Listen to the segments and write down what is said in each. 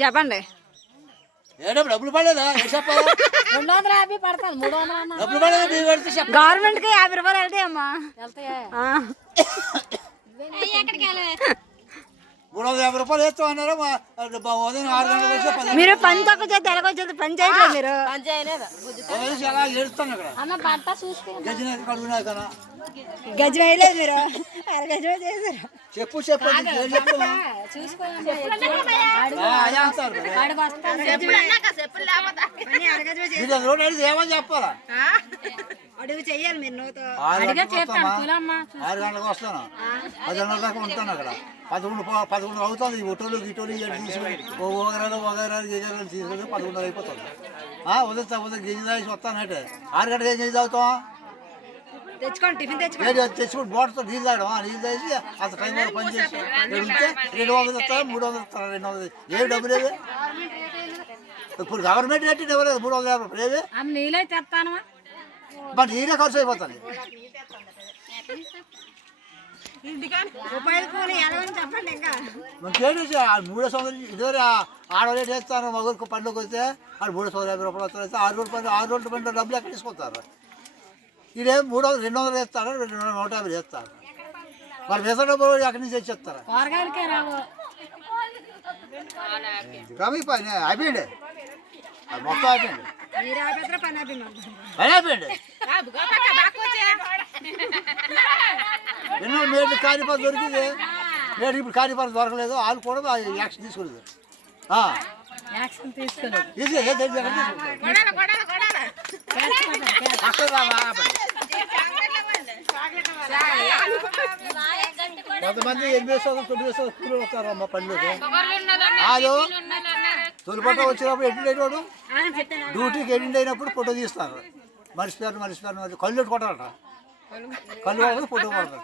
చెప్పండి. డబ్బులు పడలేదా? 250 పడతాను, 300 డబ్బులు పడలేదు. గవర్నమెంట్ కి 50 రూపాయలు వెళ్తాయి అమ్మా. వెళ్తాయా? 350 రూపాయలు వేస్తాం అన్నారు. ఉదయం 6 గంటలకు వచ్చి 10 మీరు పని తక్కువ చేస్తే ఎలాగొచ్చేది? పని చేయట్లేదు మీరు. అలా ఏడుస్తాను అక్కడ. అన్న బట్ట చూసుకో. గజన కడుగునాకన గజ వేయలేదు మీరు, అరగజ చేశారు. చెప్పు చెప్పు రోడ్ అడిగి ఏమని చెప్పాలా? అడుగు చెయ్యాలి మీరు నోతో. 6 గంటలకు వస్తాను, 10 గంటల దాకా ఉంటాను అక్కడ. 11 అవుతుంది. ఈ ఒట్టోలు గిటోలు తీసుకుని వగరాలు గిజరాలు తీసుకుని 11 అయిపోతుంది. ఉదయం గిజి తాగి వస్తానంటే 6 గంటలకు ఏం చేసి తాగుతాం? తెచ్చుకోండి, టిఫిన్ తెచ్చుకోండి. తెచ్చుకుని బోటతో నీళ్ళు తాగడం. నీళ్ళు తాగి అంత టైం వరకు పని చేసి ఉంటే 200 ఇస్తారు, 300 ఇస్తారు, 200. ఏమి డబ్బు లేదు ఇప్పుడు. గవర్నమెంట్ రేట్ ఇవ్వలేదు. 350 రూపాయలు ఏది నీళ్ళే తెస్తాను. మరి నీరే ఖర్చు అయిపోతుంది. రూపాయలు కూలి ఎలాగని చెప్పండి. ఇంకా మనకేంటి 300 ఇదివరే ఆడవాళ్ళు వేస్తాను. మగరికి పనిలోకి వస్తే ఆడు 350 రూపాయలు వస్తారు. 6 రోజుల పని డబ్బులు ఎక్కడ తీసుకొస్తారు? ఇదే 300 200 వేస్తారు, 150 వేస్తారు. మరి వేసే డబ్బులు ఎక్కడి నుంచి తెచ్చిస్తారు? కూరగాయలకే రావు. పని అయిపోయింది, మొత్తం అయిపోయింది. మీరు ఆపేత్ర పని అయిపోయింది. పని అయిపోయింది. ఎన్నో మేట్లు కాణిపాలు దొరికింది. మేట్లు ఇప్పుడు కాణిపాలు దొరకలేదు. వాళ్ళు కూడా యాక్షన్ తీసుకోలేదు. యాక్షన్ తీసుకోలేదు. కొంతమంది 8 సంవత్సరాలు 9 సంవత్సరాలు స్కూల్లో వస్తారమ్మా పనిలోకి. అది తొలిపట్ట వచ్చినప్పుడు ఎట్టిండేవాడు డ్యూటీకి ఎడిండి అయినప్పుడు ఫోటో తీస్తారు. మనిషి కళ్ళు కొట్టాలట. కళ్ళు కొడతారు, ఫోటో కొడతారు.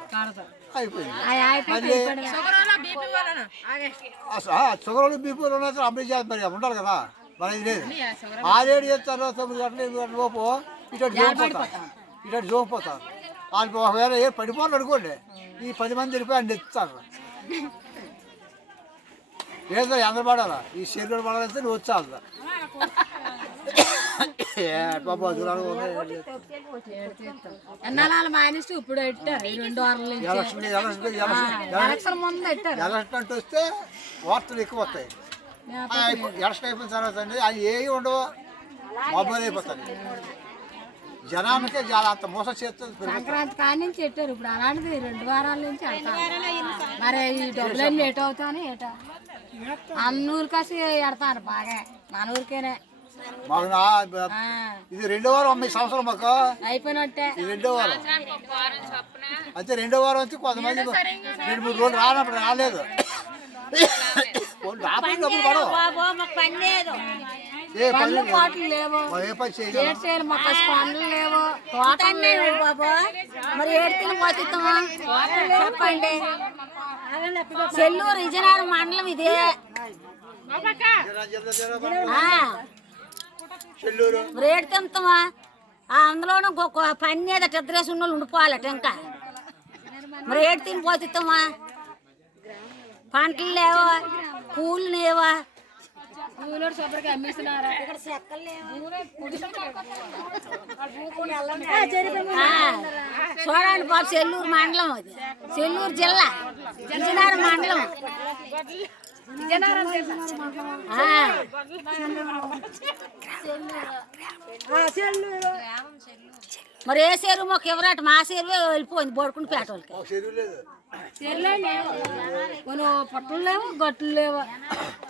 అయిపోయింది. షుగర్ బీపీ అప్లై చేస్తారు. మరి ఉండాలి కదా, మరి ఇది లేదు. 6-7 చేస్తారు, 9 గంటలు 8 గంటల లోపు ఇటు జోగిపోతారు. వాళ్ళు ఒకవేళ ఏ పడిపోవాలి అనుకోండి, ఈ 10 మంది వెళ్ళిపోయి ఆయన ఎత్తుతారు. ఏదో అందరు పడాలా, ఈ శరీరం పడాలంటే నువ్వు వచ్చాలి. ఇప్పుడు ఎలక్షన్ అంటే వస్తే వార్తలు ఎక్కువ వస్తాయి. ఎలక్షన్ అయిపోయిన తర్వాత అండి అది ఏవి ఉండవు, మొబైల్ అయిపోతుంది. జనానికే చాలా అంత మోసం చేస్తుంది. సంక్రాంతి కాడి నుంచి పెట్టారు. ఇప్పుడు అలాంటిది 2 వారాల నుంచి మరి ఈ డబ్బులన్నీ ఎటు అవుతాను ఏటో అన్నూరు కాసి ఎడతాను బాగా. మన ఊరికేనే ఇది 2వ వారం. 9 సంవత్సరం మాకు అయిపోయినట్టే. ఇది 2వ వారం. అయితే 2వ వారం వచ్చి కొంతమంది 2-3 రోజులు రానప్పుడు రాలేదు. డబ్బులు పడవు. పనులు పాటలు లేవు, పనులు లేవు, తోటలు లేవు బాబా. మరి ఏడుతున్న పోతామా చెప్పండి. చెల్లూరు విజయనగరం మండలం ఇదే. మరి ఏడు తింటామా? అందులోనూ పని ఏదట ఇద్దరేసి ఉన్న వాళ్ళు ఉండిపోవాలట. ఇంకా మరి ఏడు తిని పోతామా? పంటలు లేవా, కూలు లేవా, చూడండి బాబు. చెల్లూరు మండలం, అది చెల్లూరు జిల్లా, విజయనగరం మండలం. మరి ఏ చెరువు మాకు ఎవరట? మా చెరువే వెళ్ళిపోయింది బోడుకుని పేట వాళ్ళకి. కొన్ని పట్టులు లేవు, గట్లు లేవు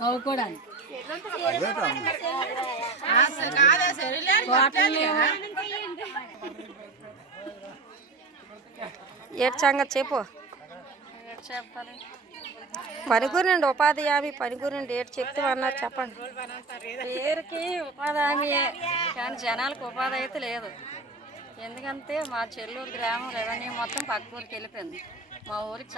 తవ్వుకోవడానికి. ఏడు సంగతి చెప్పు. పని గురించి ఉపాధి హామీ పని గురించి ఏడు చెప్తామన్నారు చెప్పండి. పేరుకి ఉపాధి హామీ కానీ జనాలకు ఉపాధి అయితే లేదు. ఎందుకంటే మా చెల్లూరు గ్రామం రెవెన్యూ మొత్తం పక్క ఊరికి వెళ్ళిపోయింది. మా ఊరికి